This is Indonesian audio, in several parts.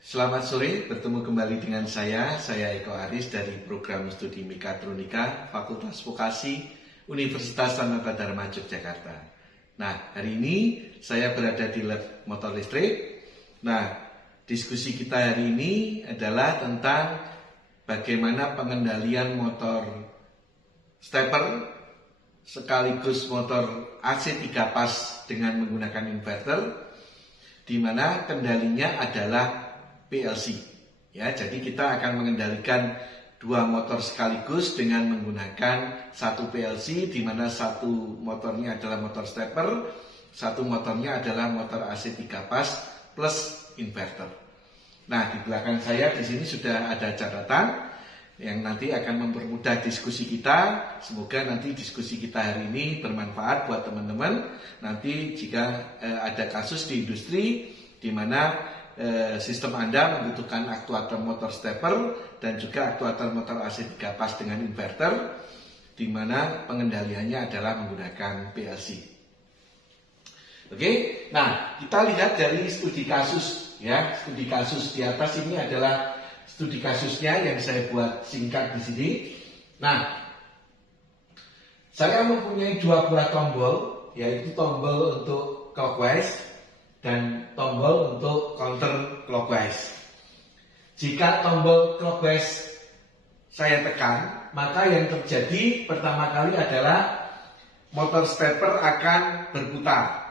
Selamat sore, bertemu kembali dengan saya Eko Aris dari program studi Mekatronika Fakultas Vokasi Universitas Sanata Dharma Yogyakarta. Nah, hari ini saya berada di lab motor listrik. Nah, diskusi kita hari ini adalah tentang bagaimana pengendalian motor stepper sekaligus motor AC 3 pas dengan menggunakan inverter, di mana kendalinya adalah PLC. Ya, jadi kita akan mengendalikan dua motor sekaligus dengan menggunakan satu PLC, di mana satu motornya adalah motor stepper, satu motornya adalah motor AC 3 pas plus inverter. Nah, di belakang saya di sini sudah ada catatan yang nanti akan mempermudah diskusi kita. Semoga nanti diskusi kita hari ini bermanfaat buat teman-teman. Nanti jika ada kasus di industri di mana sistem Anda membutuhkan aktuator motor stepper dan juga aktuator motor AC 3 pas dengan inverter, di mana pengendaliannya adalah menggunakan PLC. Oke, nah kita lihat dari studi kasus ya. Studi kasus di atas ini adalah studi kasusnya yang saya buat singkat di sini. Nah, saya mempunyai dua buah tombol, yaitu tombol untuk clockwise dan tombol untuk counter clockwise. Jika tombol clockwise saya tekan, maka yang terjadi pertama kali adalah motor stepper akan berputar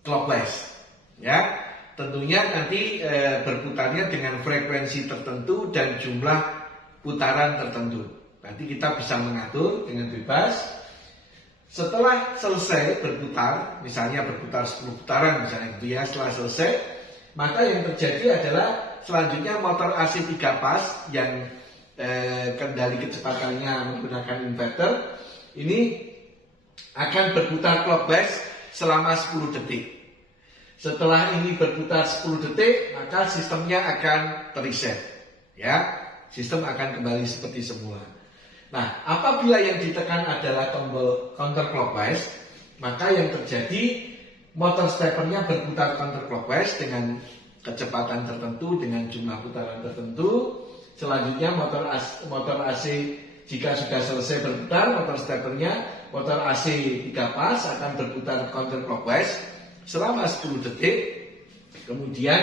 clockwise, ya. Tentunya nanti berputarnya dengan frekuensi tertentu dan jumlah putaran tertentu. Nanti kita bisa mengatur dengan bebas. Setelah selesai berputar, misalnya berputar 10 putaran misalnya gitu ya, setelah selesai, maka yang terjadi adalah selanjutnya motor AC 3 pas yang kendali kecepatannya menggunakan inverter ini akan berputar clockwise selama 10 detik. Setelah ini berputar 10 detik, maka sistemnya akan reset. Ya, sistem akan kembali seperti semula. Nah, apabila yang ditekan adalah tombol counterclockwise, maka yang terjadi motor steppernya berputar counterclockwise dengan kecepatan tertentu, dengan jumlah putaran tertentu. Selanjutnya motor AC jika sudah selesai berputar, motor AC 3 pas akan berputar counterclockwise selama 10 detik, kemudian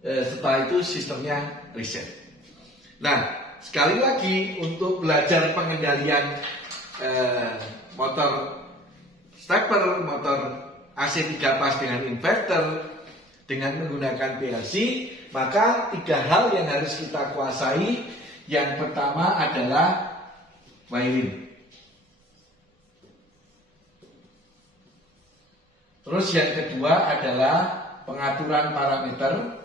setelah itu sistemnya reset. Nah, sekali lagi untuk belajar pengendalian motor stepper, motor AC 3 pas dengan inverter dengan menggunakan PLC, maka 3 hal yang harus kita kuasai. Yang pertama adalah wiring. Terus yang kedua adalah pengaturan parameter.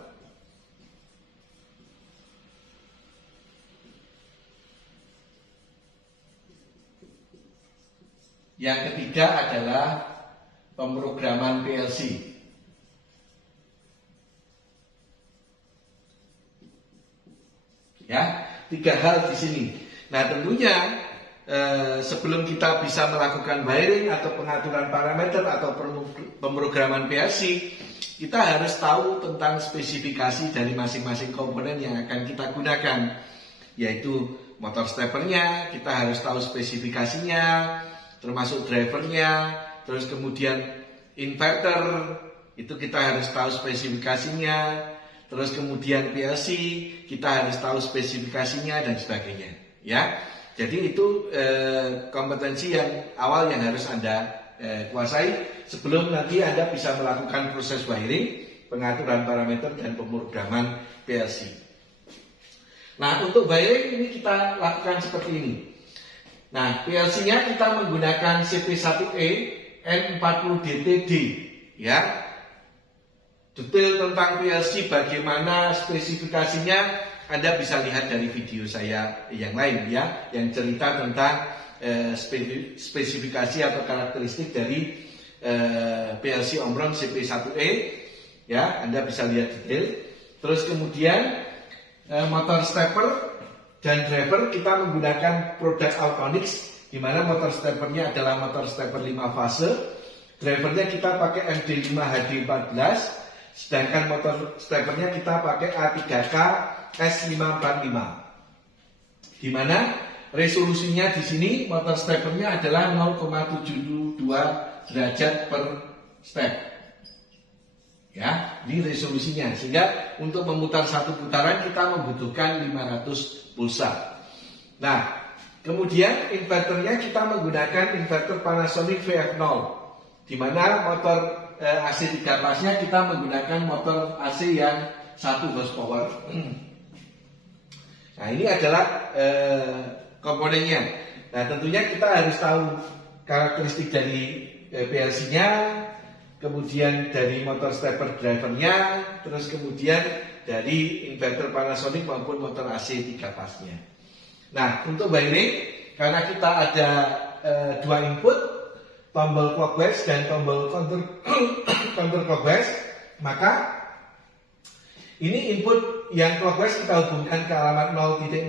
Yang ketiga adalah pemrograman PLC. Ya, 3 hal di sini. Nah, tentunya sebelum kita bisa melakukan wiring atau pengaturan parameter atau pemrograman PLC, kita harus tahu tentang spesifikasi dari masing-masing komponen yang akan kita gunakan, yaitu motor steppernya, kita harus tahu spesifikasinya, termasuk drivernya, terus kemudian inverter, itu kita harus tahu spesifikasinya, terus kemudian PLC, kita harus tahu spesifikasinya dan sebagainya, ya. Jadi itu kompetensi yang awal yang harus Anda kuasai sebelum nanti Anda bisa melakukan proses wiring, pengaturan parameter dan pemrograman PLC. Nah, untuk wiring ini kita lakukan seperti ini. Nah, PLC-nya kita menggunakan CP1E N40DTD, ya. Detail tentang PLC bagaimana spesifikasinya Anda bisa lihat dari video saya yang lain ya, yang cerita tentang spesifikasi atau karakteristik dari PLC Omron CP1E ya, Anda bisa lihat detail. Terus kemudian motor stepper dan driver kita menggunakan produk Altonix, di mana motor steppernya adalah motor stepper 5 fase, drivernya kita pakai MD5 HD14. Sedangkan motor stepernya kita pakai A3K S545. Di mana resolusinya di sini motor stepernya adalah 0,72 derajat per step. Ya, ini resolusinya. Sehingga untuk memutar satu putaran kita membutuhkan 500 pulsa. Nah, kemudian inverternya kita menggunakan inverter Panasonic VF0. Di mana motor AC 3 pasnya kita menggunakan motor AC yang 1 horsepower. Nah, ini adalah komponennya. Nah, tentunya kita harus tahu karakteristik dari PLC-nya, kemudian dari motor stepper drivernya, terus kemudian dari inverter Panasonic maupun motor AC 3 pasnya. Nah, untuk wiring, karena kita ada dua input, tombol clockwise dan tombol counter clockwise, maka ini input yang clockwise kita hubungkan ke alamat 0.00,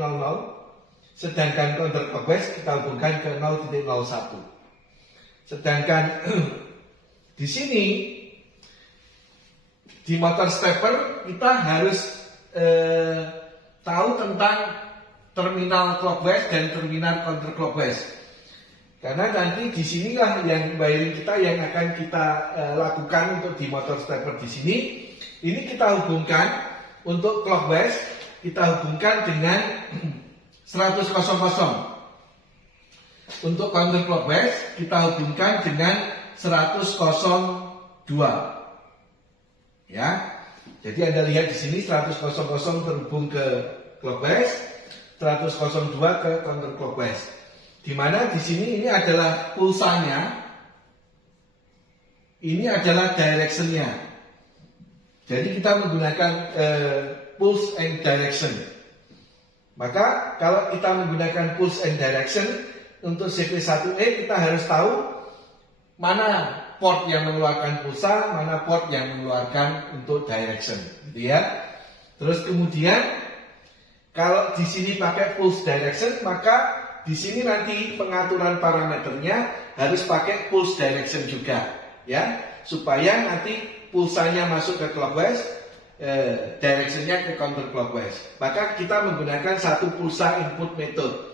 sedangkan counter clockwise kita hubungkan ke 0.01. Sedangkan di sini di motor stepper kita harus tahu tentang terminal clockwise dan terminal counter clockwise. Karena nanti di sinilah yang wiring kita yang akan kita lakukan untuk di motor stepper di sini. Ini kita hubungkan untuk clockwise, kita hubungkan dengan 100. Untuk counter clockwise kita hubungkan dengan 100.02. Ya. Jadi Anda lihat di sini 100.00 terhubung ke clockwise, 100.02 ke counter clockwise. Di mana di sini ini adalah pulsanya, ini adalah directionnya. Jadi kita menggunakan pulse and direction. Maka kalau kita menggunakan pulse and direction untuk CP1E kita harus tahu mana port yang mengeluarkan pulsa, mana port yang mengeluarkan untuk direction, gitu ya. Terus kemudian kalau di sini pakai pulse direction, maka di sini nanti pengaturan parameternya harus pakai pulse direction juga, ya, supaya nanti pulsanya masuk ke clockwise, directionnya ke counter clockwise. Maka kita menggunakan satu pulsa input method.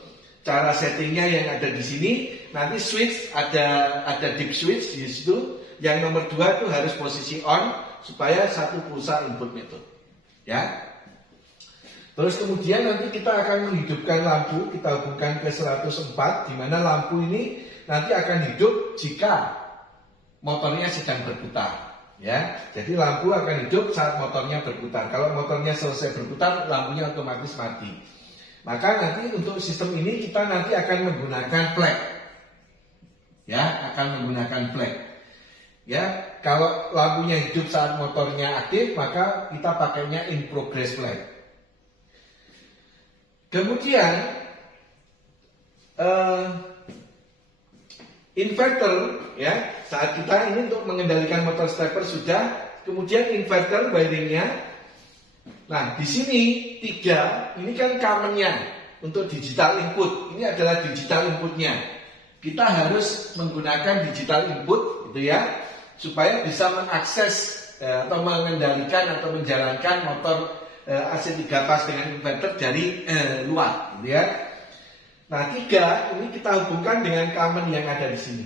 Cara settingnya yang ada di sini, nanti switch ada deep switch di situ. Yang nomor 2 itu harus posisi on supaya satu pulsa input method. Ya. Terus kemudian nanti kita akan menghidupkan lampu, kita hubungkan ke 104, di mana lampu ini nanti akan hidup jika motornya sedang berputar. Ya, jadi lampu akan hidup saat motornya berputar. Kalau motornya selesai berputar, lampunya otomatis mati. Maka nanti untuk sistem ini kita nanti akan menggunakan flag. Ya, akan menggunakan flag. Ya, kalau lampunya hidup saat motornya aktif, maka kita pakainya in progress flag. Kemudian inverter, ya, saat kita ini untuk mengendalikan motor stepper sudah, kemudian inverter wiringnya. Nah, di sini 3, ini kan commonnya untuk digital input. Ini adalah digital inputnya. Kita harus menggunakan digital input, gitu ya, supaya bisa mengakses atau mengendalikan atau menjalankan motor AC 3 pas dengan inverter dari luar, gitu ya. Nah, 3 ini kita hubungkan dengan common yang ada di sini.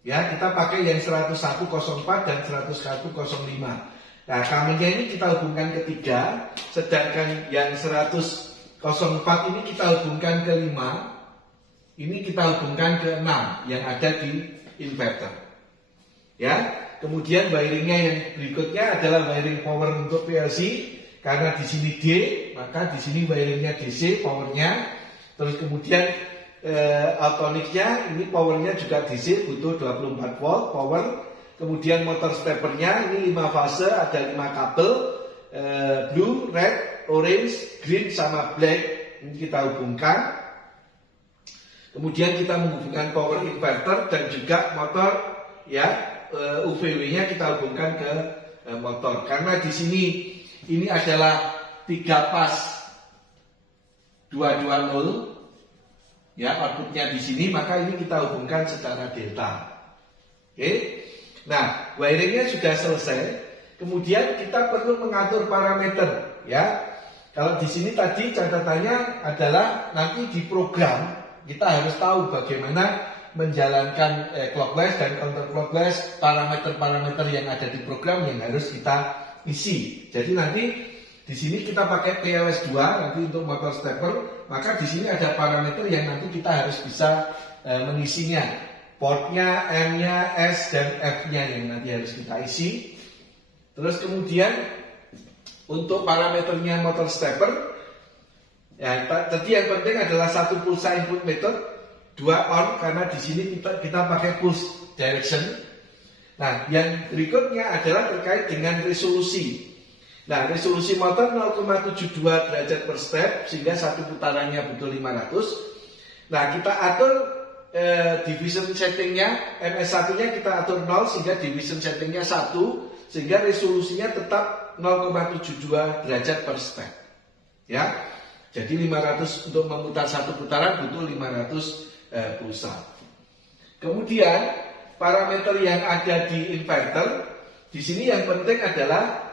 Ya, kita pakai yang 101.04 dan 101.05. Nah, commonnya ini kita hubungkan ke 3, sedangkan yang 100.04 ini kita hubungkan ke 5. Ini kita hubungkan ke 6 yang ada di inverter. Ya, kemudian wiringnya yang berikutnya adalah wiring power untuk PLC. Karena di sini D, maka di sini wiringnya DC powernya. Terus kemudian autoniknya ini powernya juga DC, butuh 24 volt power. Kemudian motor steppernya ini 5 fase, ada 5 kabel, blue, red, orange, green sama black. Ini kita hubungkan. Kemudian kita menghubungkan power inverter dan juga motor, ya, UVW-nya kita hubungkan ke motor. Karena di sini ini adalah 3 pas 220, ya, outputnya di sini, maka ini kita hubungkan secara delta. Oke. Nah, wiringnya sudah selesai. Kemudian kita perlu mengatur parameter, ya. Kalau di sini tadi catatannya adalah nanti di program kita harus tahu bagaimana menjalankan clockwise dan counterclockwise, parameter-parameter yang ada di program yang harus kita isi. Jadi nanti di sini kita pakai PLS 2 nanti untuk motor stepper, maka di sini ada parameter yang nanti kita harus bisa mengisinya. Portnya, M-nya, S dan F-nya yang nanti harus kita isi. Terus kemudian untuk parameternya motor stepper, ya tadi yang penting adalah satu pulsa input method, 2 on karena di sini kita pakai push direction. Nah, yang berikutnya adalah terkait dengan resolusi. Nah, resolusi motor 0,72 derajat per step sehingga satu putarannya butuh 500. Nah, kita atur division settingnya, MS1-nya kita atur 0 sehingga division settingnya 1 sehingga resolusinya tetap 0,72 derajat per step. Ya. Jadi 500 untuk memutar satu putaran butuh 500 pulsa. Kemudian parameter yang ada di inverter di sini yang penting adalah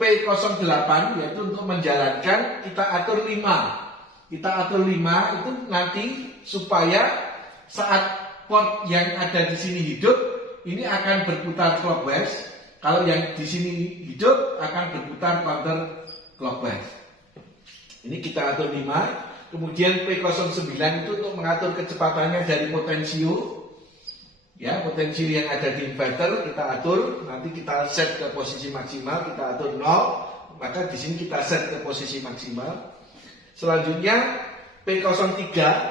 P08 yaitu untuk menjalankan kita atur 5. Kita atur 5 itu nanti supaya saat port yang ada di sini hidup ini akan berputar clockwise. Kalau yang di sini hidup akan berputar counter clockwise. Ini kita atur 5. Kemudian P09 itu untuk mengatur kecepatannya dari potensio. Ya, potensio yang ada di inverter kita atur, nanti kita set ke posisi maksimal, kita atur 0, maka di sini kita set ke posisi maksimal. Selanjutnya P03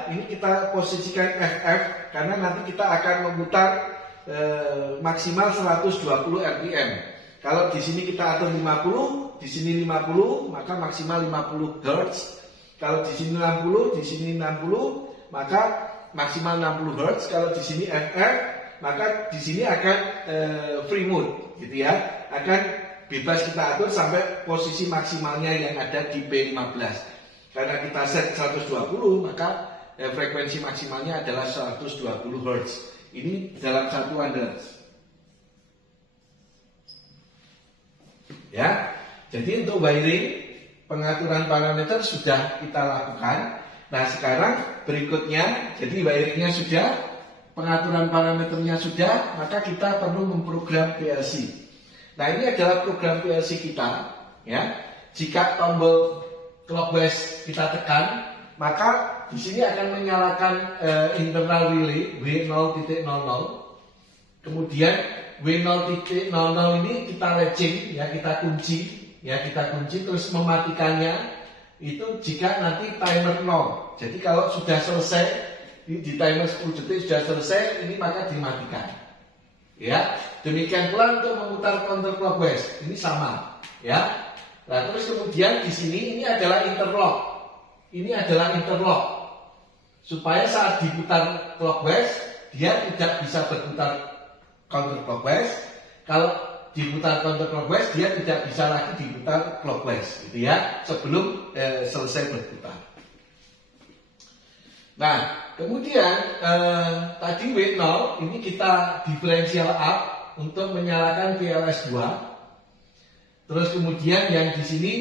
ini kita posisikan FF karena nanti kita akan memutar maksimal 120 rpm. Kalau di sini kita atur 50, di sini 50, maka maksimal 50 Hz. Kalau di sini 60, di sini 60, maka maksimal 60 Hz. Kalau di sini FF, maka di sini akan free mode, gitu ya. Akan bebas kita atur sampai posisi maksimalnya yang ada di P15. Karena kita set 120, maka frekuensi maksimalnya adalah 120 Hz. Ini dalam satuan Hz. Ya, jadi untuk wiring pengaturan parameter sudah kita lakukan. Nah sekarang berikutnya, jadi wiringnya sudah, pengaturan parameternya sudah, maka kita perlu memprogram PLC. Nah ini adalah program PLC kita. Ya, jika tombol clockwise kita tekan, maka di sini akan menyalakan internal relay W0.00. Kemudian W0.00 ini kita latching, ya kita kunci. Ya kita kunci terus mematikannya itu jika nanti timer 0. Jadi kalau sudah selesai di timer 10 detik sudah selesai ini maka dimatikan. Ya, demikian pula untuk memutar counterclockwise ini sama. Ya. Nah terus kemudian di sini ini adalah interlock. Ini adalah interlock supaya saat diputar clockwise dia tidak bisa berputar counterclockwise. Kalau diputar counterclockwise dia tidak bisa lagi diputar clockwise, gitu ya, sebelum selesai berputar. Nah, kemudian tadi W0 ini kita differential up untuk menyalakan PLS 2. Terus kemudian yang di sini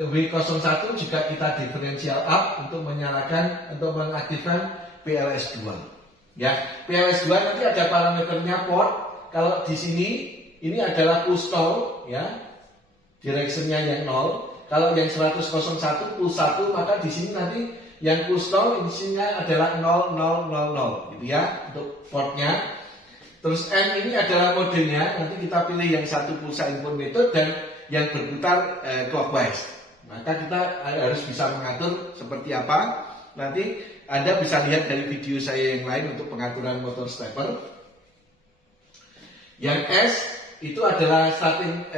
W01 juga kita differential up untuk menyalakan, untuk mengaktifkan PLS 2. Ya, PLS 2 nanti ada parameternya port. Kalau di sini ini adalah push stall, ya, directionnya yang 0. Kalau yang 10001 push 1, maka di sini nanti yang push stall isinya adalah 0000, gitu ya, untuk portnya. Terus M ini adalah modenya, nanti kita pilih yang satu pulsa input method dan yang berputar clockwise. Maka kita harus bisa mengatur seperti apa. Nanti Anda bisa lihat dari video saya yang lain untuk pengaturan motor stepper. Yang S itu adalah starting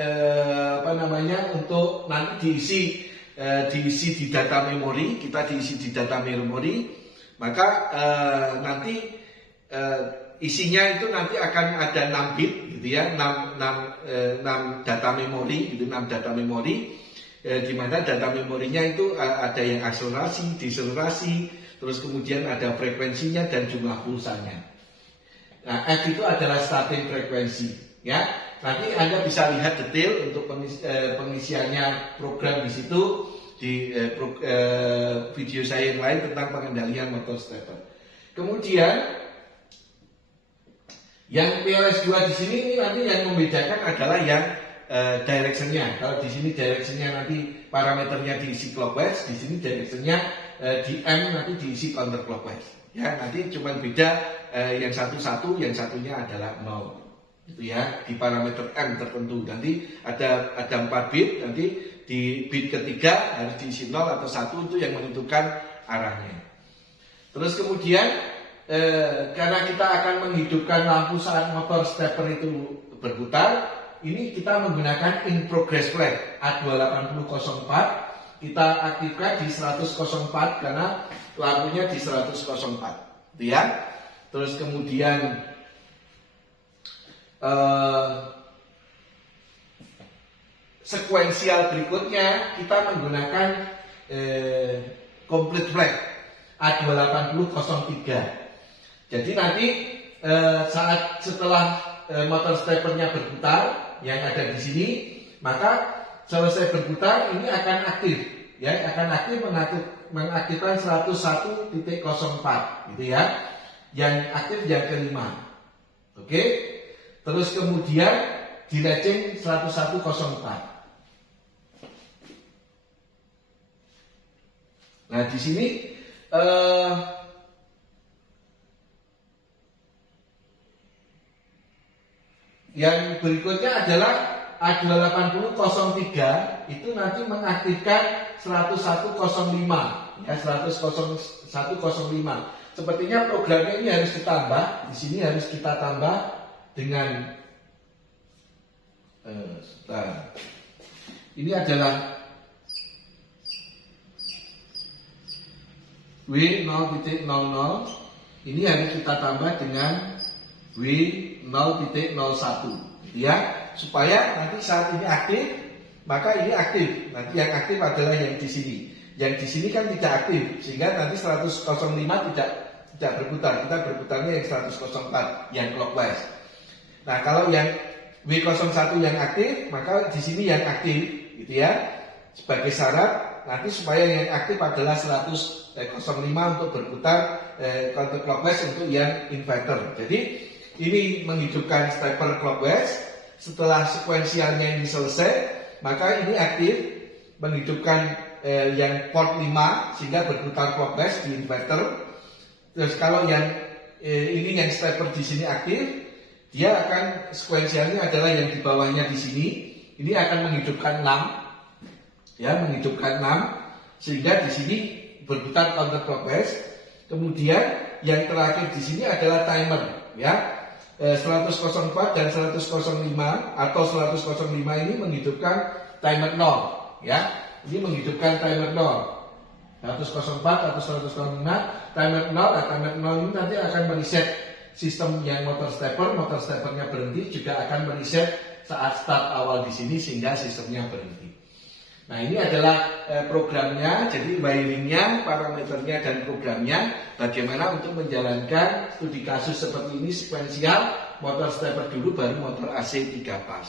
untuk nanti diisi di data memori, kita diisi di data memori, maka nanti isinya itu nanti akan ada 6 bit gitu ya, 6 data memori, itu 6 data memori, di mana data memorinya itu ada yang akselerasi, deselerasi, terus kemudian ada frekuensinya dan jumlah pulsanya. Nah, F itu adalah starting frekuensi, ya. Nanti Anda bisa lihat detail untuk pengisiannya program di situ di video saya yang lain tentang pengendalian motor stepper. Kemudian yang PLS 2 di sini nanti yang membedakan adalah yang directionnya. Kalau di sini directionnya nanti parameternya diisi clockwise, di sini directionnya di M nanti diisi counterclockwise. Ya, nanti cuma beda yang satu, yang satunya adalah 0. Itu ya, di parameter M tertentu. Nanti ada 4 bit, nanti di bit ketiga harus diisi 0 atau 1 itu yang menentukan arahnya. Terus kemudian karena kita akan menghidupkan lampu saat motor stepper itu berputar, ini kita menggunakan in progress flag A28004. Kita aktifkan di 100.04 karena lampunya di 100.04, gitu ya. Terus kemudian sekuensial berikutnya kita menggunakan complete flag A28003. Jadi nanti saat setelah motor steppernya berputar yang ada di sini, maka selesai berputar ini akan aktif, ya, akan aktif mengaktifkan 101.04, gitu ya. Yang aktif yang kelima, oke. Terus kemudian di latching 1104. Nah di sini yang berikutnya adalah A28003 itu nanti mengaktifkan 10105 ya, 10105. Sepertinya programnya ini harus ditambah. Di sini harus kita tambah dengan ini adalah W0.00. Ini harus kita tambah dengan W0.01, gitu ya, supaya nanti saat ini aktif, maka ini aktif. Nanti yang aktif adalah yang di sini. Yang di sini kan tidak aktif, sehingga nanti 105 tidak berputar. Kita berputarnya yang 104 yang clockwise. Nah, kalau yang W01 yang aktif, maka di sini yang aktif, gitu ya. Sebagai syarat nanti supaya yang aktif adalah 105 untuk berputar counterclockwise untuk yang inverter. Jadi ini menghidupkan stepper clockwise. Setelah sekuensialnya ini selesai, maka ini aktif menghidupkan yang port 5 sehingga berputar clockwise di inverter. Terus kalau yang ini yang stepper di sini aktif, dia akan sekuensialnya adalah yang di bawahnya di sini. Ini akan menghidupkan 6, ya, menghidupkan 6 sehingga di sini berputar counterclockwise. Kemudian yang terakhir di sini adalah timer, ya. 104 dan 105 atau 105 ini menghidupkan timer 0, ya. Ini menghidupkan timer 0. 104 atau 105 timer 0, timer 0 ini nanti akan mereset sistem yang motor steppernya berhenti, juga akan mereset saat start awal di sini sehingga sistemnya berhenti. Nah, ini adalah programnya, jadi wiringnya, parameternya dan programnya. Bagaimana untuk menjalankan studi kasus seperti ini sekuensial, motor stepper dulu baru motor AC 3 pas.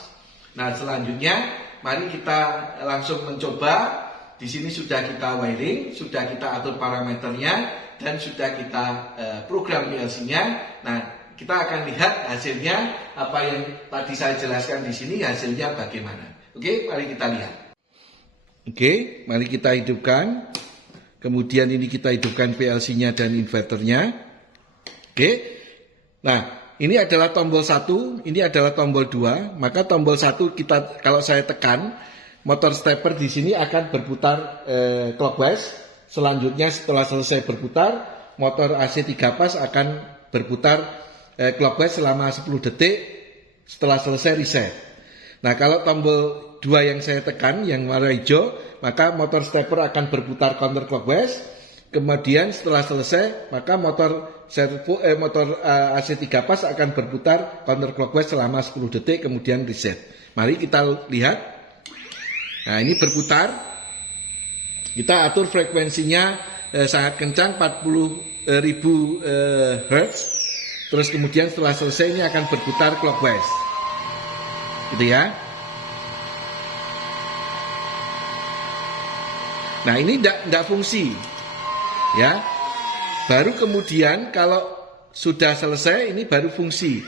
Nah, selanjutnya mari kita langsung mencoba. Di sini sudah kita wiring, sudah kita atur parameternya, dan sudah kita program PLC-nya. Nah, kita akan lihat hasilnya apa yang tadi saya jelaskan di sini, hasilnya bagaimana. Oke, mari kita lihat. Oke, mari kita hidupkan. Kemudian ini kita hidupkan PLC-nya dan inverternya. Oke. Nah, ini adalah tombol 1, ini adalah tombol 2. Maka tombol 1 kita, kalau saya tekan, motor stepper di sini akan berputar clockwise. Selanjutnya setelah selesai berputar, motor AC 3 pas akan berputar clockwise selama 10 detik. Setelah selesai reset. Nah, kalau tombol 2 yang saya tekan, yang warna hijau, maka motor stepper akan berputar counterclockwise. Kemudian setelah selesai, maka motor AC 3 pas akan berputar counterclockwise selama 10 detik, kemudian reset. Mari kita lihat. Nah, ini berputar. Kita atur frekuensinya sangat kencang, 40.000 Hz. Terus kemudian setelah selesai ini akan berputar clockwise. gitu ya. Nah, ini tidak fungsi, ya. Baru kemudian kalau sudah selesai, ini baru fungsi,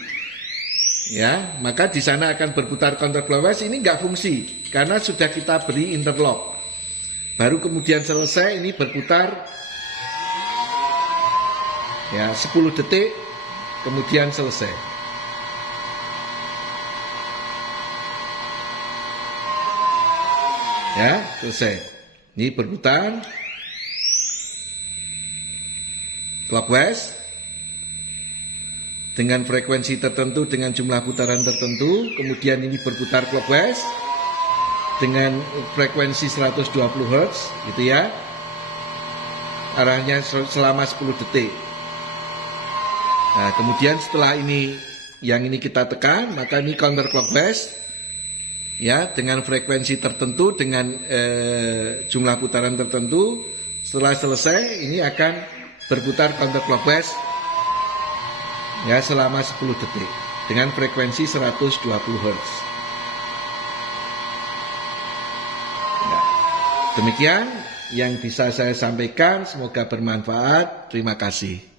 ya. Maka di sana akan berputar counterclockwise. Ini nggak fungsi karena sudah kita beri interlock. Baru kemudian selesai, ini berputar, ya, 10 detik, kemudian selesai. Ya, selesai. Ini berputar clockwise dengan frekuensi tertentu, dengan jumlah putaran tertentu. Kemudian ini berputar clockwise dengan frekuensi 120 Hz, gitu ya. Arahnya selama 10 detik. Nah, kemudian setelah ini, yang ini kita tekan, maka ini counterclockwise, ya, dengan frekuensi tertentu, dengan jumlah putaran tertentu. Setelah selesai, ini akan berputar counterclockwise, ya, selama 10 detik dengan frekuensi 120 Hz. Ya, demikian yang bisa saya sampaikan, semoga bermanfaat. Terima kasih.